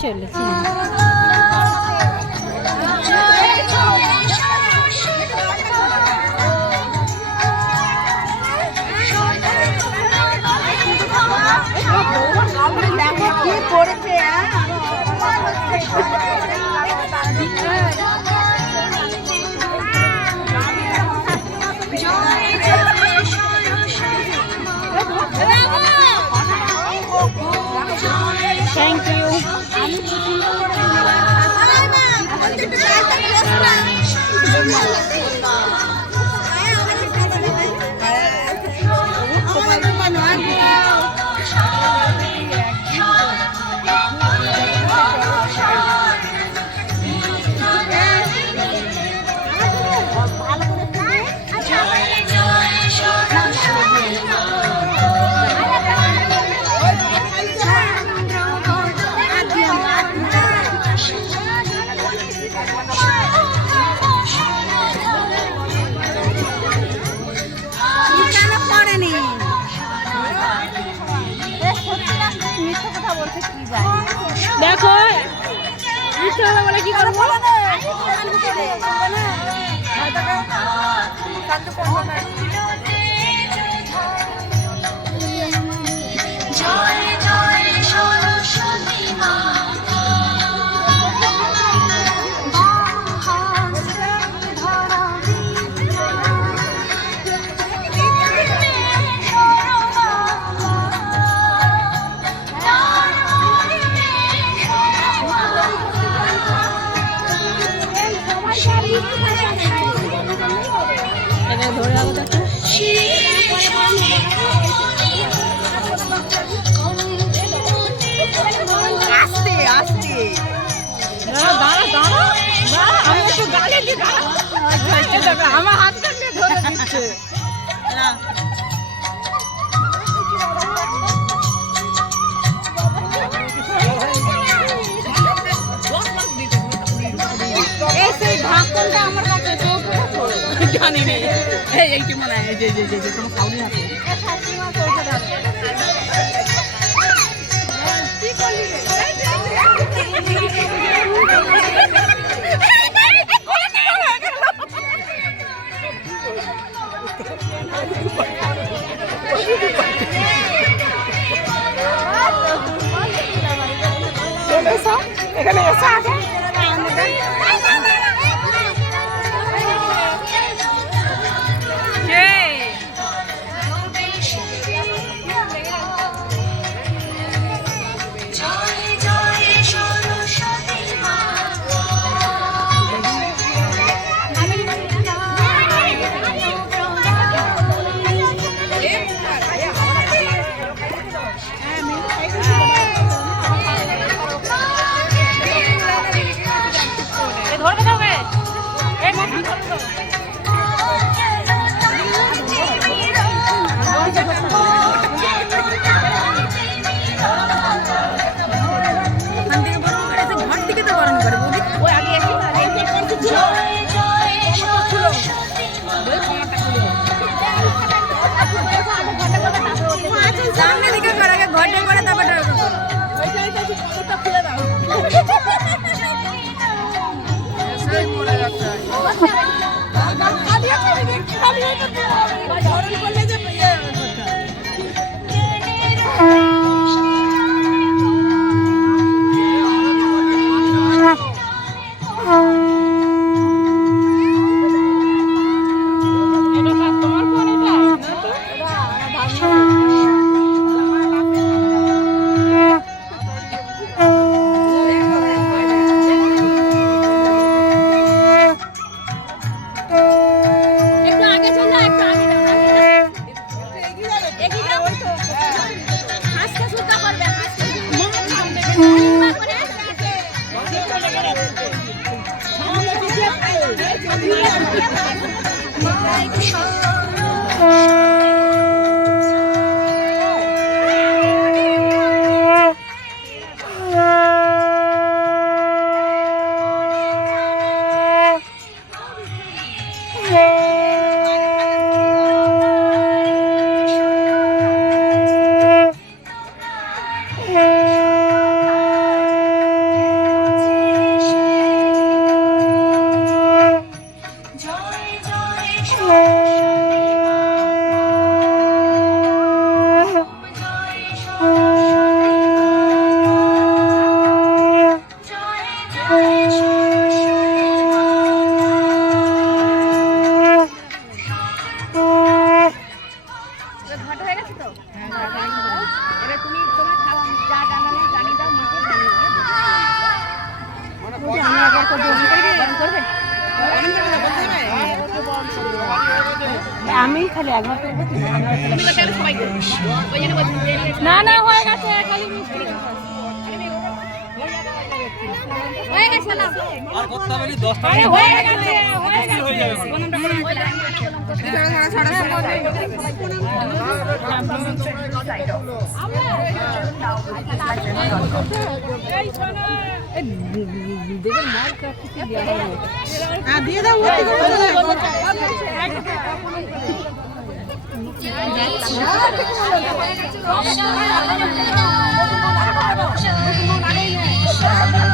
চলেছি। দেখো কি করেছে। Thank you. দেখো ইচ্ছা হলো বলে কি করবো। ধরে রাখো দেখো। আস্তে আস্তে আমি একটু গালে দিয়ে আমার হাতটা নিয়ে ধরে দিচ্ছে। এই সেই ঢাকনটা আমার কাছে জানি নেই এইটি মনে হয় যে যে যে তোমার সাউনি আছে। এখানে এসে আছে সামনে দিকে করে আগে ঘটে করে তারপর খুলে দাও। সেই পড়ে যাচ্ছে খালি একবার না না হয়ে গেছে খালি মিষ্টি হয়ে গেছে না আর করতে হবে 10 টাকা আরে হয়ে গেছে হয়ে যাবে দিয়ে দাও Thank you.